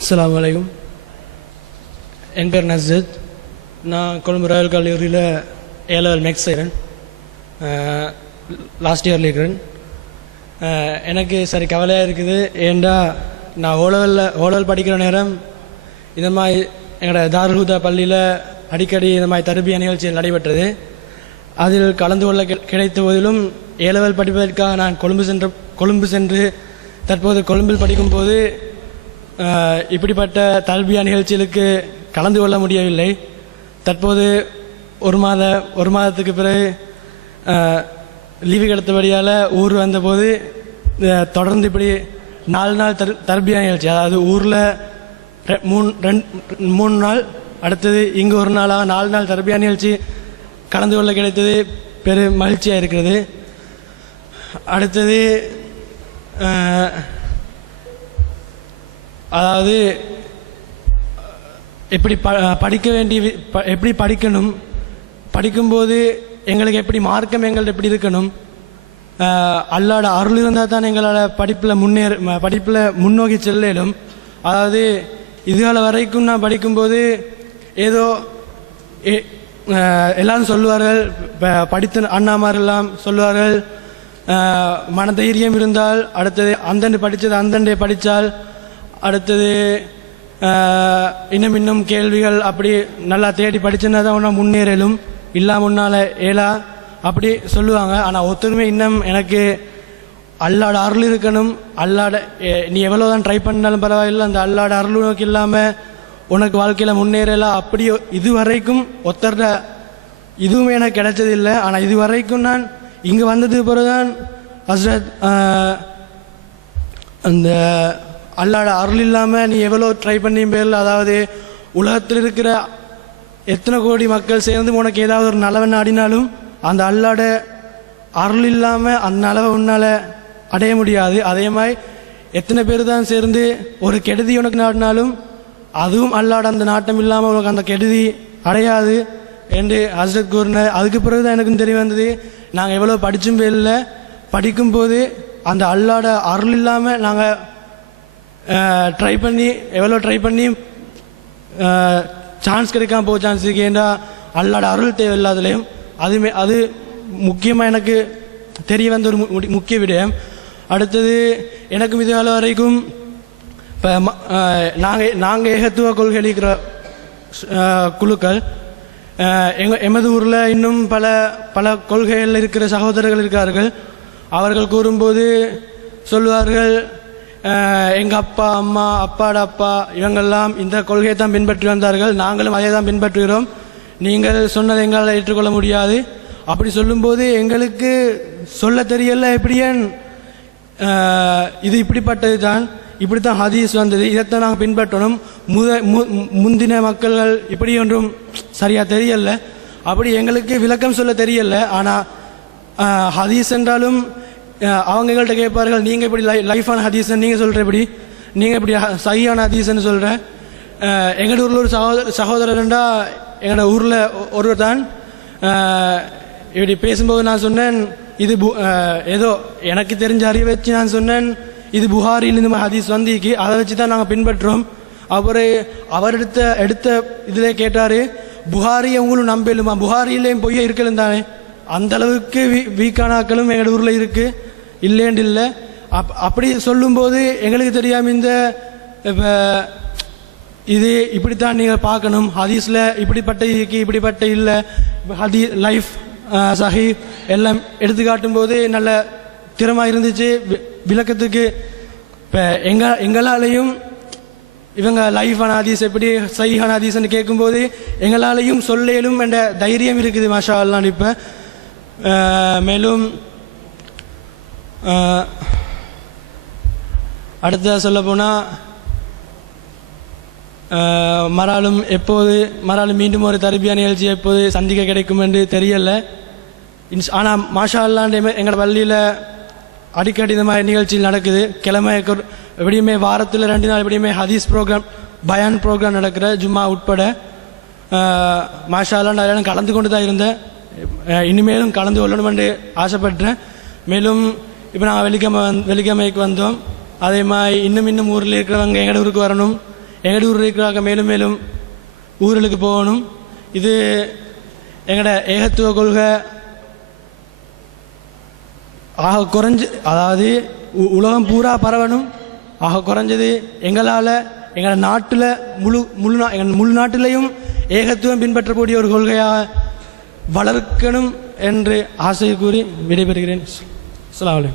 அஸ்லாம் வலைக்கும் என் பேர் நஸ்ஜித். நான் கொழும்பு ராயல் கல்லூரியில் ஏ லெவல் மேக்ஸ் செய்கிறேன் லாஸ்ட் இயரில் இருக்கிறேன். எனக்கு சரி கவலையாக இருக்குது. ஏன்டா நான் ஓலவலில் ஓலவல் படிக்கிற நேரம் இந்த மாதிரி எங்களோட தார்ஹூதா பள்ளியில் அடிக்கடி இந்த மாதிரி தருபிய நிகழ்ச்சிகள் நடைபெற்றது. அதில் கலந்து கொள்ள கிடைத்த போதிலும் ஏலவல் படிப்பதற்காக நான் கொழும்பு சென்ற கொழும்பு சென்று தற்போது கொழும்பில் படிக்கும்போது இப்படிப்பட்ட தல்பியா நிகழ்ச்சிகளுக்கு கலந்து கொள்ள முடியவில்லை. தற்போது ஒரு மாத ஒரு மாதத்துக்கு பிறகு லீவு கிடைத்தபடியால் ஊர் வந்தபோது தொடர்ந்து இப்படி நாலு நாள் தர் தர்பியா நிகழ்ச்சி அதாவது ஊரில் மூணு ரெண்டு மூணு நாள் அடுத்தது இங்கு ஒரு நாளாக நாலு நாள் தர்பியா நிகழ்ச்சி கலந்து கொள்ள கிடைத்தது பெரும் மகிழ்ச்சியாக இருக்கிறது. அடுத்தது அதாவது எப்படி ப படிக்க வேண்டிய ப- எப்படி படிக்கணும் படிக்கும்போது எங்களுக்கு எப்படி மார்க்கம் எங்கள்கிட்ட எப்படி இருக்கணும் அல்லாட அருள் இருந்தால் தான் எங்களால் படிப்பில் முன்னேற படிப்பில் முன்னோக்கி செல்லலும் அதாவது இதுகால வரைக்கும் நான் படிக்கும்போது ஏதோ எ- எல்லாரும் சொல்லுவார்கள் ப- படித்த அண்ணாமாரெல்லாம் சொல்லுவார்கள் மனதைரியம் இருந்தால் அடுத்தது அந்தண்டு படித்தது அந்தண்டே படித்தால் அடுத்தது இன்னும் இன்னும் கேள்விகள் அப்படி நல்லா தேடி படிச்சுன்னா தான் உன்னை முன்னேறலும். இல்லாம முன்னால் ஏலா அப்படி சொல்லுவாங்க. ஆனால் ஒத்துருமே இன்னும் எனக்கு அல்லாட அருள் இருக்கணும். அல்லாட நீ நீ எவ்வளோதான் ட்ரை பண்ணாலும் பரவாயில்லை. அந்த அல்லாட அருள் நோக்கி இல்லாமல் உனக்கு வாழ்க்கையில் முன்னேறலாம் அப்படி இது வரைக்கும் ஒத்தர்ட இதுவுமே எனக்கு கிடைச்சதில்லை. ஆனால் இது வரைக்கும் நான் இங்கே வந்ததுக்கு பிறகுதான் ஹஸ்ரத் அந்த அல்லாட அருள் இல்லாமல் நீ எவ்வளோ ட்ரை பண்ணி பேரில் அதாவது உலகத்தில் இருக்கிற எத்தனை கோடி மக்கள் சேர்ந்து உனக்கு ஏதாவது ஒரு நலவை நாடினாலும் அந்த அல்லாட அருள் இல்லாமல் அந்த நலவை உன்னால் அடைய முடியாது. அதே மாதிரி எத்தனை பேர் தான் சேர்ந்து ஒரு கெடுதி உனக்கு நாடினாலும் அதுவும் அல்லாட அந்த நாட்டம் இல்லாமல் உனக்கு அந்த கெடுதி அடையாது என்று ஹசரத் கூறினார். அதுக்கு பிறகு தான் எனக்கும் தெரிய வந்தது நாங்கள் எவ்வளோ படித்தும் இல்லை படிக்கும்போது அந்த அல்லாட அருள் இல்லாமல் நாங்கள் ட்ரை பண்ணி எவ்வளோ ட்ரை பண்ணி சான்ஸ் கிடைக்காம போக சான்ஸ் இருக்கு. அல்லாட அருள் தேவை இல்லாதலையும் அதுமே அது முக்கியமாக எனக்கு தெரிய வந்த ஒரு மு- முக்கிய விடயம். அடுத்தது எனக்கும் இது வரைக்கும் இப்போ நாங்கள் நாங்கள் ஏகத்துவ கொள்கை அளிக்கிற குழுக்கள் எங்கள் எமது ஊரில் இன்னும் பல பல கொள்கைகளில் இருக்கிற சகோதரர்கள் இருக்கிறார்கள் அவர்கள் கூறும்போது சொல்லுவார்கள் எங்கள் அப்பா அம்மா அப்பாட அப்பா இவங்கெல்லாம் இந்த கொள்கையை தான் பின்பற்றி வந்தார்கள். நாங்களும் அதை தான் பின்பற்றுகிறோம். நீங்கள் சொன்னதை எங்களால் ஏற்றுக்கொள்ள முடியாது. அப்படி சொல்லும்போது எங்களுக்கு சொல்ல தெரியல எப்படியே இது இப்படிப்பட்டது தான். இப்படி தான் ஹதீஸ் வந்தது. இதைத்தான் நாங்கள் பின்பற்றணும். முத மு- முந்தின மக்கள்கள் இப்படி ஒன்றும் சரியாக தெரியல. அப்படி எங்களுக்கு விளக்கம் சொல்ல தெரியல. ஆனால் ஹதீஸ் என்றாலும் அஹ், அவங்க எங்கள்கிட்ட கேட்பார்கள் நீங்கள் இப்படி லை லைஃபான ஹதீசன் நீங்கள் சொல்கிற இப்படி. நீங்கள் இப்படி ஹ- ஹதீசன் ஹதீஸ்ன்னு சொல்கிற எங்கள் ஊரில் ஒரு சகோதர சகோதரர்ண்டா எங்களோட ஊரில் ஒருவர் தான். இப்படி பேசும்போது நான் சொன்னேன் இது பு- ஏதோ எனக்கு தெரிஞ்ச அறிவை வச்சு நான் சொன்னேன். இது புகாரில் ஹதீஸ் வந்திக்கு அதை வச்சு தான் நாங்கள் பின்பற்றுறோம் அப்புறம் அவர் எடுத்த எடுத்த இதில் கேட்டார் புகாரியை உங்களும் நம்பலுமா? புகாரியிலேயும் பொய்ய இருக்கலும் தானே? அந்த அளவுக்கு வீ வீக்கான ஆக்களும் எங்கள் ஊரில் இருக்குது இல்லேன்னு இல்லை. அப் அப்படி சொல்லும்போது எங்களுக்கு தெரியாம இந்த இப்போ இது இப்படித்தான் நீங்கள் பார்க்கணும். ஹதீஸில் இப்படிப்பட்ட இருக்கு இப்படிப்பட்ட இல்லை. ஹதி லைஃப் சஹி எல்லாம் எடுத்து காட்டும்போது நல்ல திறமா இருந்துச்சு. வி- விளக்கத்துக்கு இப்போ எங்கள் எங்களாலையும் இவங்க லைஃபான ஹதீஸ் எப்படி சஹிஹான ஹதீஸ்னு கேட்கும்போது எங்களாலையும் சொல்லையிலும் என்ற தைரியம் இருக்குது மாஷா அல்லான் இப்போ. மேலும் அஹ், சொல்லப்போனால் சொல்ல போனால் மறாலும் எப்போது மறாலும் மீண்டும் ஒரு தரப்பியா நிகழ்ச்சி எப்போது சந்திக்க கிடைக்கும் என்று தெரியல. இன்ஸ் ஆனால் மாஷா அல்லாண்டு எங்களோட பள்ளியில் அடிக்கடி இந்த மாதிரி நிகழ்ச்சிகள் நடக்குது. கிழமை எப்படியுமே வாரத்தில் ரெண்டு நாள் எப்படியுமே ஹதீஸ் ப்ரோக்ராம் பயான் ப்ரோக்ராம் நடக்கிற ஜும்மா உட்பட. மாஷா அல்லாண்டு அதில் கலந்து கொண்டு தான் இருந்தேன். இனிமேலும் கலந்து கொள்ளணும் என்று ஆசைப்படுறேன். மேலும் இப்போ நாங்கள் வெள்ளிக்கிழமை வந் வெள்ளிக்கிழமைக்கு வந்தோம். அதே மாதிரி இன்னும் இன்னும் ஊரில் இருக்கிறவங்க எங்கள் ஊருக்கு வரணும். எங்கட ஊரில் இருக்கிறவங்க மேலும் மேலும் ஊர்களுக்கு போகணும். இது எங்கட ஏகத்துவ கொள்கை. ஆக குறைஞ்சு அதாவது உ- உலகம் பூரா பரவணும். ஆக குறைஞ்சது எங்களால் எங்கள் நாட்டில் முழு முழு நா- எங்கள் முழு நாட்டிலையும் ஏகத்துவம் பின்பற்றக்கூடிய ஒரு கொள்கையாக வளர்க்கணும் என்று ஆசை கூறி விடைபெறுகிறேன். 是哪里